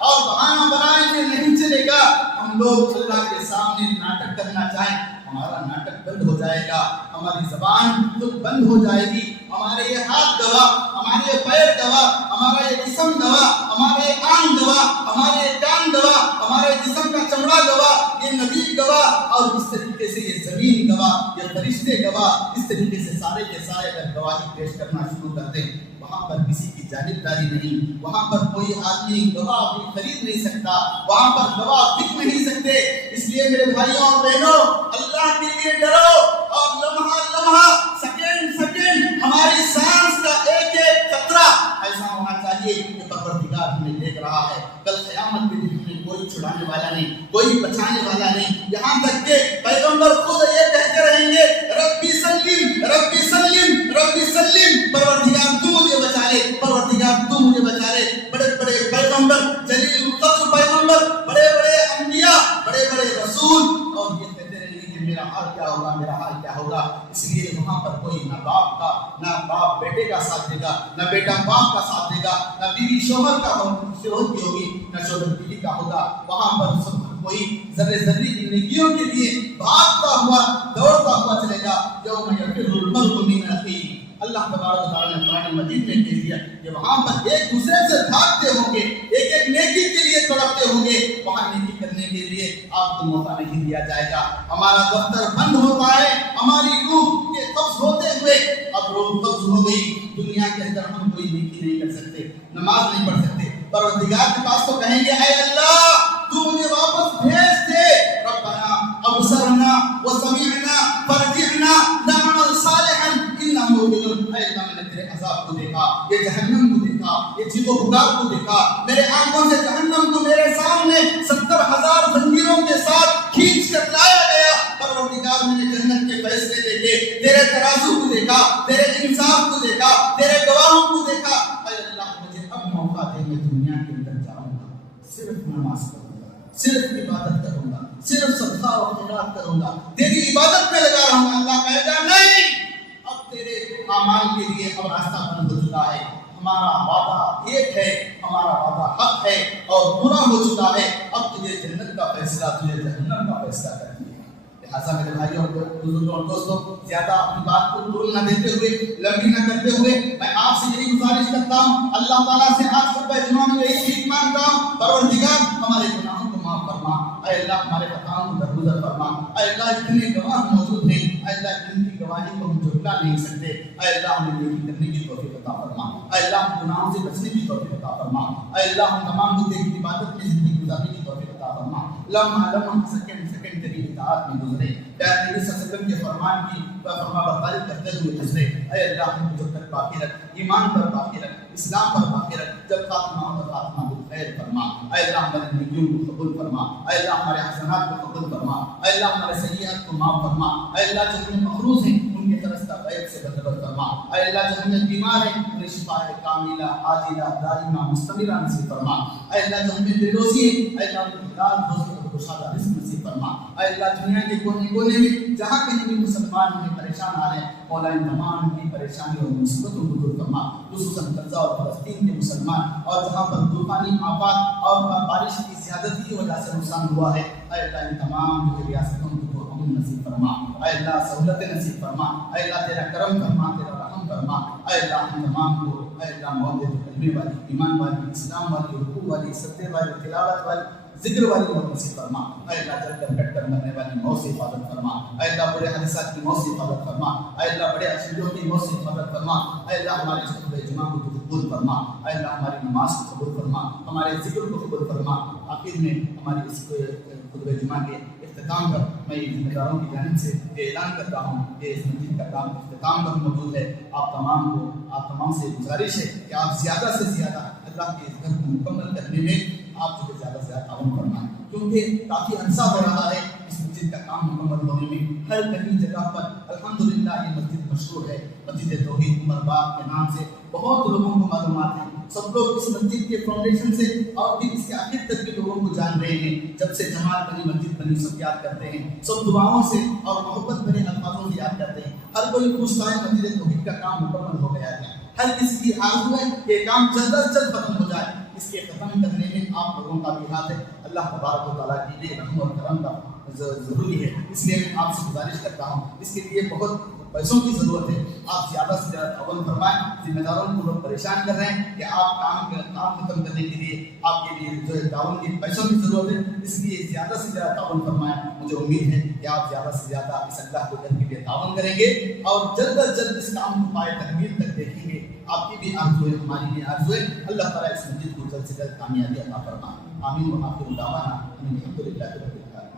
اور بہانہ بنانے سے نہیں چلے گا، ہم ہم لوگ اللہ کے سامنے ناٹک کرنا چاہیں ہمارا ناٹک بند ہو جائے گا، ہماری زبان خود بند ہو جائے گی، ہمارے یہ ہاتھ گواہ، ہمارے یہ پیر گواہ، ہمارا یہ جسم گواہ، ہمارے آنکھ گواہ، ہمارے کان گواہ، ہمارے جسم کا چمڑا گواہ، یہ نبی گواہ، اور اس طریقے سے یہ زمین گواہ، یہ فرشتے گواہ، اس طریقے سے سارے کے سارے اگر گواہی پیش کرنا شروع کر دیں، وہاں پر کسی کی جانبداری نہیں، وہاں پر کوئی آدمی گواہ بھی خرید نہیں سکتا، وہاں پر گواہ بک نہیں سکتے۔ اس لیے میرے بھائیوں اور بہنوں، اللہ کے لیے ڈرو، اور لمحہ لمحہ، سیکنڈ سیکنڈ، ہماری سانس کا ایک ایک قطرہ ایسا ہونا چاہیے کہ پروردگار ہمیں دیکھ رہا ہے۔ کل قیامت کے دن ہمیں کوئی چھڑانے والا نہیں، کوئی بچانے والا نہیں، یہاں تک کہ پیغمبر خود یہ کہتے رہیں گے، ربی سلم ربی سلم ربی سلم، پروردگار تو مجھے بچا لے، پروردگار تو مجھے بچا لے۔ بڑے بڑے پیغمبر، جلیل القدر پیغمبر، بڑے بڑے انبیاء، بڑے بڑے رسول، اور یہ کہتے رہیں گے کہ میرا حال کیا ہوگا، میرا حال کیا ہوگا۔ اس لیے وہاں پر کوئی نہ باپ کا، نہ باپ بیٹے کا ساتھ دے گا، نہ بیٹا باپ کا ساتھ دے گا، نہ بیوی شوہر کا شوہر کی ہوگی، نہ شوہر بیوی کا ہوگا۔ وہاں پر سب کوئی ذرے ذرے کی نیکیوں کے لیے بھاگتا ہوا، دوڑتا ہوا چلے گا۔ یوم یفر المرء من اخیہ، اللہ تبارک و تعالیٰ نے قرآن مجید میں کہہ دیا کہ وہاں پر ایک دوسرے سے بھاگتے ہوں گے، ایک ایک نیکی کے لیے تڑپتے ہوں گے، وہاں نیکی کرنے کے لیے آپ کو موقع نہیں دیا جائے گا۔ ہمارا دفتر بند ہوتا ہے، ہماری روح کے قبض ہوتے ہوئے، اب روح قبض ہو گئی، دنیا کے اندر ہم کوئی نیکی نہیں کر سکتے، نماز نہیں پڑھ سکتے۔ پروردگار کے پاس تو کہیں گے اے اللہ تو مجھے واپس بھیج دے، ربنا ابصرنا وسمعنا فرجعنا نعمل صالحا انا موقنون۔ اے اللہ میں نے تیرے عذاب کو دیکھا، یہ جہنم کو دیکھا، یہ چیخ و پکار کو دیکھا، میرے آنکھوں سے جہنم کو میرے سامنے 70,000 زنجیروں کے ساتھ کھینچ کر لایا گیا۔ پروردگار میں نے جنت کے فیصلے دیکھے، تیرے ترازو کو دیکھا، تیرے انصاف کو دیکھا، تیرے گواہوں کو دیکھا۔ اے اللہ مجھے اب موقع دے، میں دنیا کے اندر جاؤں گا، صرف نماز کروں گا، صرف عبادت کروں گا، صرف صدقہ و خیرات کروں گا، تیری عبادت میں لگا رہوں گا۔ اللہ کہے گا نہیں، اب تیرے اعمال کے لیے اب راستہ بند ہو چکا ہے، ہمارا وعدہ ایک ہے، ہمارا وعدہ حق ہے اور پورا ہو چکا ہے، اب تجھے جنت کا فیصلہ، تجھے جہنم کا فیصلہ کرنا ہے۔ لہٰذا میرے بھائیوں اور بزرگوں اور دوستوں، زیادہ اپنی بات کو طول نہ دیتے ہوئے، لمبی نہ کرتے ہوئے، میں آپ سے یہی گزارش کرتا ہوں، اللہ تعالیٰ سے آج خطبہ جمعہ میں یہی بھیک مانگتا ہوں، پروردگار ہمارے گناہوں کو معاف فرما، اے اللہ ہمارے خطاؤں کو درگزر فرما، اے اللہ اتنے گواہ موجود ہیں، اے اللہ جن کی گواہی کو ہم جھٹلا نہیں سکتے، اے اللہ ہمیں نیکی کرنے کی توفیق عطا فرما، اے اللہ ہم گناہوں سے بچنے کی توفیق عطا فرما، اے اللہ ہم تمام کو تیری عبادت میں زندگی گزارنے کی توفیق عطا فرما، لمحہ لمحہ سیکنڈ سیکنڈ تیری اطاعت میں گزرے، پیارے نبی صلی اللہ علیہ وسلم کے فرمان کی فرما برداری کرتے ہوئے گزرے، اے اللہ ہم کو جب تک باقی رکھ، ایمان پر باقی رکھ، اسلام پر باقی رکھ، جب خاتمہ ہو تو خاتمہ بالخیر فرما، اے اللہ ہمارے نیکیوں کو قبول فرما، اے اللہ ہمارے حسنات کو قبول فرما، اے اللہ ہمارے سیئات کو معاف فرما، اے اللہ جو ہمیں مخروض ہیں ان کے طرف کا غیب سے بدبر فرما، اے اللہ جو ہمیں بیمار ہیں انہیں شفا کاملہ عاجلہ دائمہ مستمرہ نصیب فرما، اے اللہ جو ہمیں بے روزی ہیں اے اللہ ان کو حلال روزی اور گشادہ رزق نصیب فرما، اے اللہ دنیا کے کونے کونے میں جہاں کہیں بھی مسلمان ہمیں پریشان آ رہے ہیں مولا ان تمام کی پریشانی اور مصیبتوں کو دور فرما، خصوصاً غزہ اور فلسطین کے مسلمان اور جہاں پر طوفانی آفات اور بارش کی زیادتی کی وجہ سے نقصان ہوا ہے، اے اللہ ان تمام ریاستوں کو امن نصیب فرما، اے اللہ سہولت نصیب فرما، اے اللہ تیرا کرم فرما، تیرا رحم فرما، اے اللہ ہم تمام کو اے اللہ موت کلمے والی، ایمان والی، اسلام والی، رکوع والی، سجدے والی، تلاوت والی، ذکر والی موت نصیب فرما، اے اللہ جل کر کٹ کر مرنے والی موت سے حفاظت فرما، اے اللہ برے حادثات کی موت سے حفاظت فرما، اے اللہ بڑے ایکسیڈنٹوں کی موت سے حفاظت فرما، اے اللہ ہمارے اس خطبہ جمعہ کو قبول فرما، اے اللہ ہماری نماز کو قبول فرما، ہمارے ذکر کو قبول فرما۔ آخر میں ہماری اس خطبہ جمعہ کے اختتام پر میں ذمہ داروں کی جانب سے اعلان کرتا ہوں کہ اس مسجد کا کام اختتام پر موجود ہے، آپ تمام سے گزارش ہے کہ آپ زیادہ سے زیادہ اللہ کے اس گھر کو مکمل کرنے میں آپ جو زیادہ سے زیادہ تعاون فرمائیں، کیونکہ کافی عرصہ ہو رہا ہے اس مسجد کا کام مکمل ہونے میں، ہر کہیں جگہ پر الحمدللہ یہ مسجد مشہور ہے، مسجد توحید عمر باغ کے نام سے بہت لوگوں کو معلومات ہیں، سب لوگ اس مسجد کے فاؤنڈیشن سے اور پھر اس کے آخر تک کے لوگوں کو جان رہے ہیں، جب سے جماعت بنی مسجد بنی سب یاد کرتے ہیں، سب دعاؤں سے اور محبت بھرے الفاظوں سے یاد کرتے ہیں، ہر کوئی پوچھتا ہے مسجد توحید کا کام مکمل ہو گیا ہے، ہر کسی کی آرزو ہے کہ کام جلد از جلد ختم ہو جائے، اس کے ختم کرنے میں آپ لوگوں کا بھی ہاتھ ہے. اللہ تبارک و تعالیٰ کی بھی رحم اور کرم کا ضروری ہے. اس لیے میں آپ سے گزارش کرتا ہوں, اس کے لیے بہت پیسوں کی ضرورت ہے, آپ زیادہ سے زیادہ تعاون فرمائیں. ذمہ داروں کو لوگ پریشان کر رہے ہیں کہ آپ کام ختم کرنے کے لیے آپ کے لیے جو ہے تعاون کی پیسوں کی ضرورت ہے, اس لیے زیادہ سے زیادہ تعاون فرمائیں. مجھے امید ہے کہ آپ زیادہ سے زیادہ اس اللہ کو گھر کے لیے تعاون کریں گے اور جلد از جلد اس کام کو پائے تکمیل تک دیکھیں گے. آپ کی بھی آرزو ہے, ہماری بھی آرزو ہے. اللہ تعالیٰ اس مسجد کو جلد سے جلد کامیابی عطا فرمائے. آمین. وآخر دعوانا ان الحمد للہ رب العالمین.